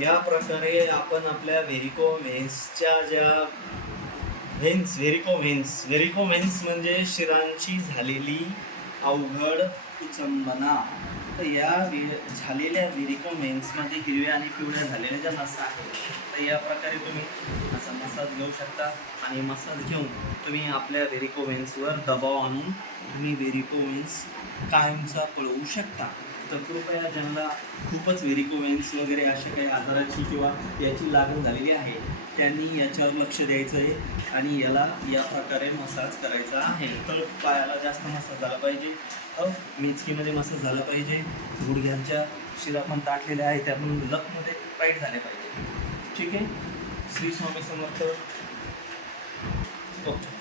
या प्रकारे आपण आपल्या व्हेरिको व्हेन्सच्या ज्या व्हेन्स व्हेरिको व्हेन्स व्हेरिको व्हेन्स म्हणजे शिरांची झालेली अवघड कुचंबना तर या वे- झालेल्या व्हेरिको व्हेन्समध्ये हिरव्या आणि पिवळ्या झालेल्या ज्या नसा आहेत तर या प्रकारे तुम्ही असा मसाज घेऊ शकता आणि मसाज घेऊन तुम्ही आपल्या व्हेरिको व्हेन्सवर दबाव आणून तुम्ही व्हेरिको व्हेन्स कायमचा पळवू शकता. तर कृपया ज्यांना खूपच व्हेरिकोवेन्स वगैरे अशा काही आजाराची किंवा याची लागण झालेली आहे त्यांनी याच्यावर लक्ष द्यायचं आहे आणि याला या प्रकारे मसाज करायचा आहे. तर पायाला जास्त मसाज झाला पाहिजे. मेचकीमध्ये मसाज झाला पाहिजे. गुडघ्यांच्या शिरा पण ताटलेल्या आहेत त्यातून लकमध्ये टाईट झाले पाहिजे. ठीक आहे? श्री स्वामी समर्थ. ओके.